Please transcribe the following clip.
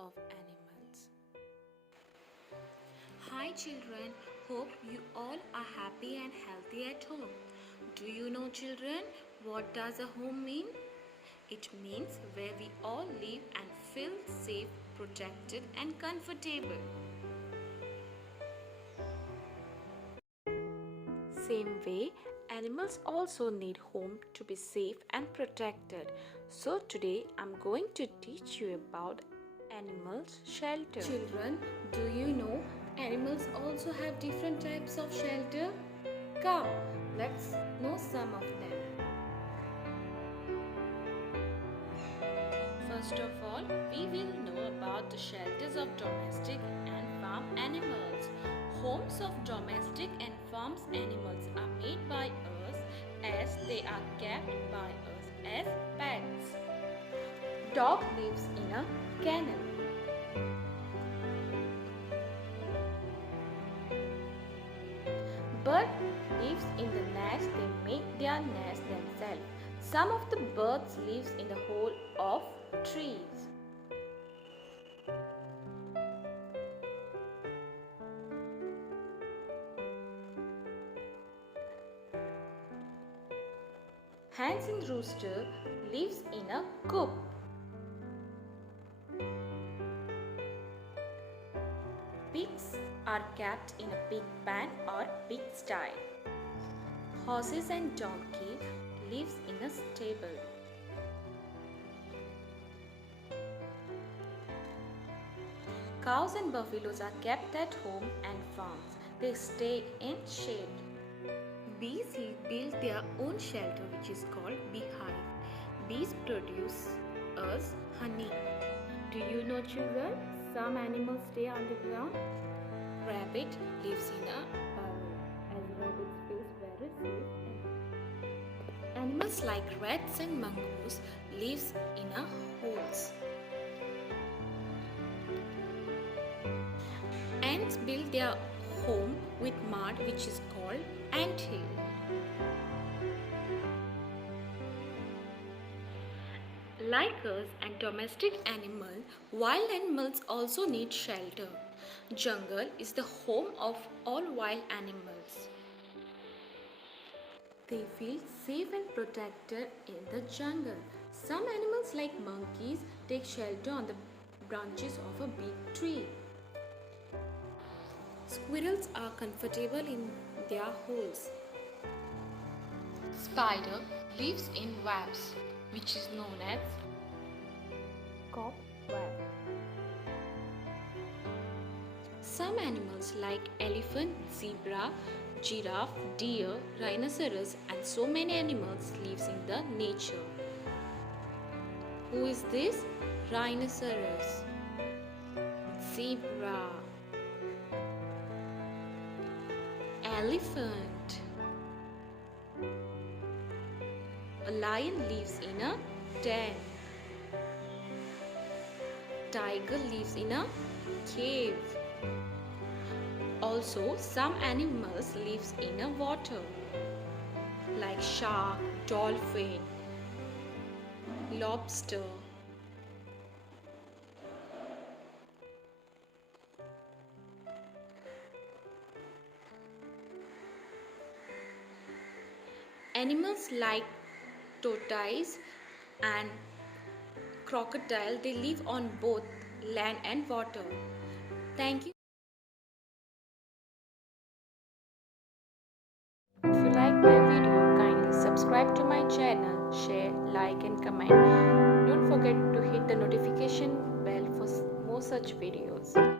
of animals. Hi children, hope you all are happy and healthy at home. Do you know children, what does a home mean? It means where we all live and feel safe, protected and comfortable. Same way, animals also need home to be safe and protected. So today I'm going to teach you about animals shelter. Children, do you know animals also have different types of shelter? Come, let's know some of them. First of all, we will know about the shelters of domestic and farm animals. Homes of domestic and farm animals are made by us as they are kept by us as pets. Dog lives in a kennel. Bird lives in the nest. They make their nest themselves. Some of the birds lives in the hole of trees. Hens and rooster lives in a coop. Pigs are kept in a pig pen or pig sty. Horses and donkey lives in a stable. Cows and buffaloes are kept at home and farms. They stay in shade. Bees build their own shelter which is called beehive. Bees produce us honey. Do you know children? Some animals stay underground. Rabbit lives in a burrow as rabbits feel very safe. Animals like rats and mongoose lives in a holes. Ants build their home with mud which is called anthill. Like us and domestic animal, wild animals also need shelter. Jungle is the home of all wild animals. They feel safe and protected in the jungle. Some animals like monkeys take shelter on the branches of a big tree. Squirrels are comfortable in their holes. Spider lives in webs, which is known as cobweb. Some animals like elephant, zebra, giraffe, deer, rhinoceros and so many animals lives in the nature. Who is this? Rhinoceros, zebra, elephant. A lion lives in a den. Tiger lives in a cave. Also, some animals lives in a water like shark, dolphin, lobster. Animals like tortoise and crocodile, they live on both land and water. Thank you. If you like my video, kindly subscribe to my channel, share, like and comment. Don't forget to hit the notification bell for more such videos.